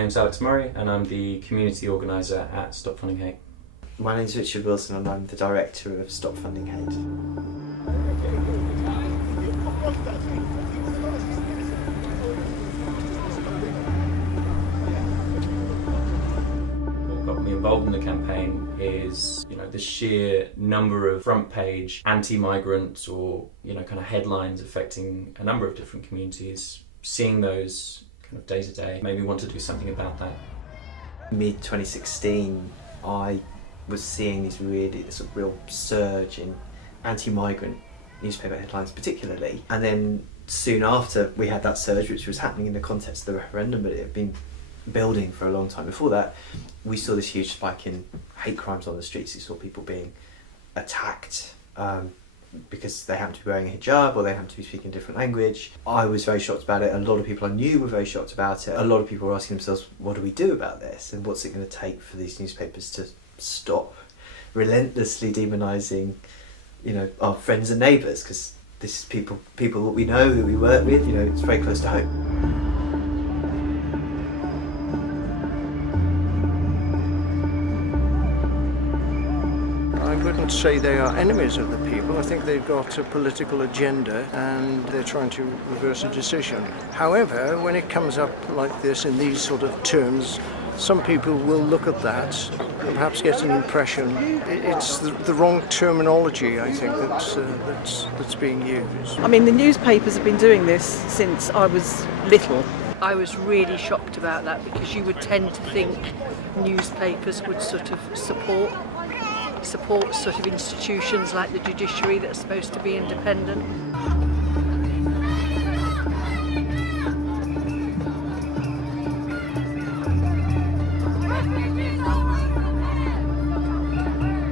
name's Alex Murray and I'm the community organiser at Stop Funding Hate. My name's Richard Wilson and I'm the director of Stop Funding Hate. What got me involved in the campaign is, the sheer number of front page anti-migrant or, kind of headlines affecting a number of different communities. Seeing those kind of day to day made me want to do something about that. Mid 2016, I was seeing this real surge in anti-migrant newspaper headlines particularly. And then soon after we had that surge, which was happening in the context of the referendum, but it had been building for a long time before that, we saw this huge spike in hate crimes on the streets. We saw people being attacked because they happened to be wearing a hijab or they happened to be speaking a different language. I was very shocked about it. A lot of people I knew were very shocked about it. A lot of people were asking themselves, what do we do about this? And what's it going to take for these newspapers to stop relentlessly demonising, our friends and neighbours? Because this is people that we know, that we work with, it's very close to home. I wouldn't say they are enemies of the people. I think they've got a political agenda and they're trying to reverse a decision. However, when it comes up like this in these sort of terms, some people will look at that and perhaps get an impression it's the wrong terminology, I think, that's being used. I mean, the newspapers have been doing this since I was little. I was really shocked about that because you would tend to think newspapers would sort of support sort of institutions like the judiciary that are supposed to be independent.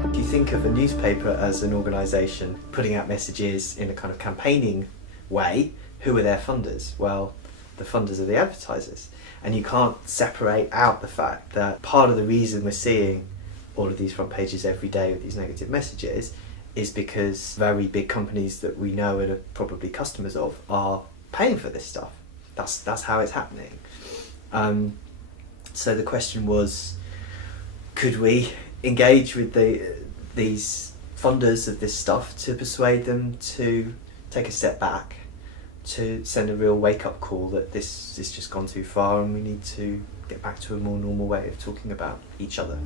If you think of a newspaper as an organisation putting out messages in a kind of campaigning way, who are their funders? Well, the funders are the advertisers. And you can't separate out the fact that part of the reason we're seeing all of these front pages every day with these negative messages is because very big companies that we know and are probably customers of are paying for this stuff. That's how it's happening. So the question was, could we engage with these funders of this stuff to persuade them to take a step back, to send a real wake-up call that this has just gone too far and we need to get back to a more normal way of talking about each other.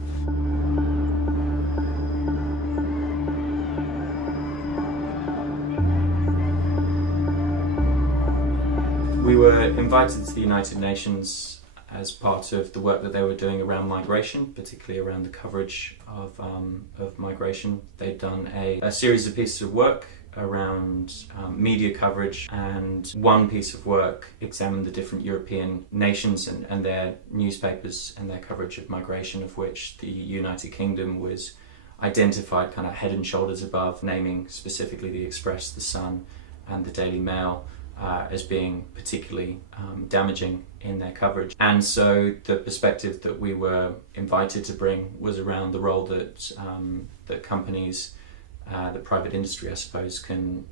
We were invited to the United Nations as part of the work that they were doing around migration, particularly around the coverage of migration. They'd done a series of pieces of work around media coverage, and one piece of work examined the different European nations and their newspapers and their coverage of migration, of which the United Kingdom was identified kind of head and shoulders above, naming specifically the Express, the Sun and the Daily Mail as being particularly damaging in their coverage. And so the perspective that we were invited to bring was around the role that companies, the private industry, I suppose, can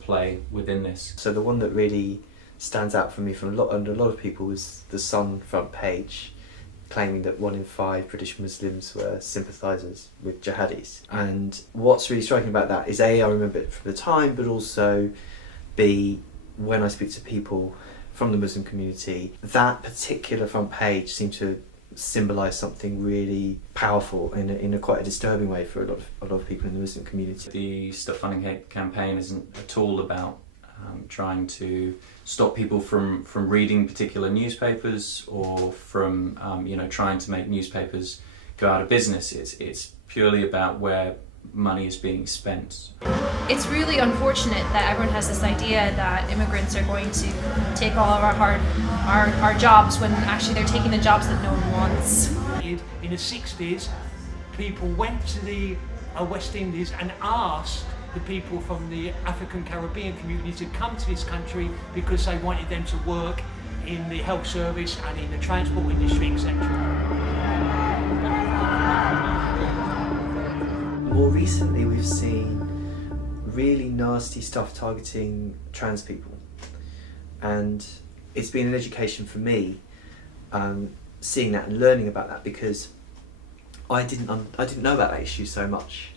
play within this. So the one that really stands out for me from a lot of people was the Sun front page, claiming that 1 in 5 British Muslims were sympathisers with jihadis. And what's really striking about that is A, I remember it from the time, but also B, when I speak to people from the Muslim community, that particular front page seemed to symbolise something really powerful in a quite a disturbing way for a lot of people in the Muslim community. The Stop Funding Hate campaign isn't at all about trying to stop people from reading particular newspapers or from trying to make newspapers go out of business. It's purely about where money is being spent. It's really unfortunate that everyone has this idea that immigrants are going to take all of our jobs when actually they're taking the jobs that no one wants. In the 60s, people went to the West Indies and asked the people from the African Caribbean community to come to this country because they wanted them to work in the health service and in the transport industry, etc. More recently, we've seen really nasty stuff targeting trans people, and it's been an education for me seeing that and learning about that, because I didn't know about that issue so much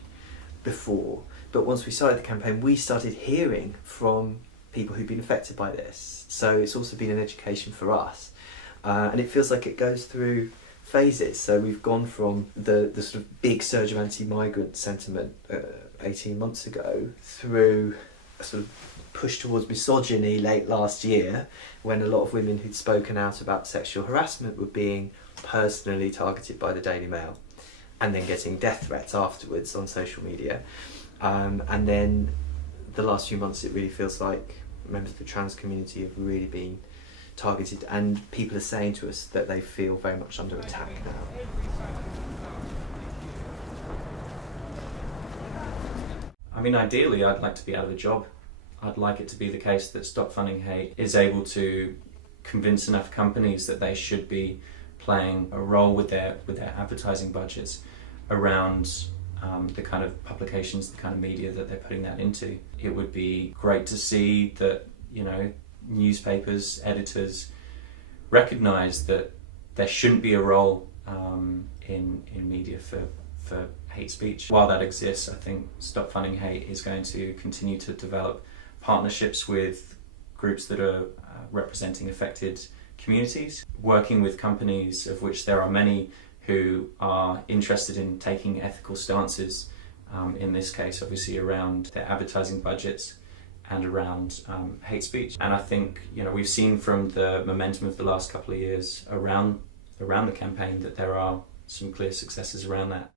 before. But once we started the campaign, we started hearing from people who've been affected by this. So it's also been an education for us. And it feels like it goes through phases. So we've gone from the sort of big surge of anti-migrant sentiment 18 months ago, through a sort of push towards misogyny late last year, when a lot of women who'd spoken out about sexual harassment were being personally targeted by the Daily Mail, and then getting death threats afterwards on social media. And then the last few months, it really feels like members of the trans community have really been targeted, and people are saying to us that they feel very much under attack now. I mean, ideally, I'd like to be out of a job. I'd like it to be the case that Stop Funding Hate is able to convince enough companies that they should be playing a role with their advertising budgets around the kind of publications, the kind of media that they're putting that into. It would be great to see that, you know, newspapers, editors recognise that there shouldn't be a role in media for hate speech. While that exists, I think Stop Funding Hate is going to continue to develop partnerships with groups that are representing affected communities, working with companies, of which there are many who are interested in taking ethical stances, in this case obviously around their advertising budgets and around hate speech. And I think, you know, we've seen from the momentum of the last couple of years around the campaign that there are some clear successes around that.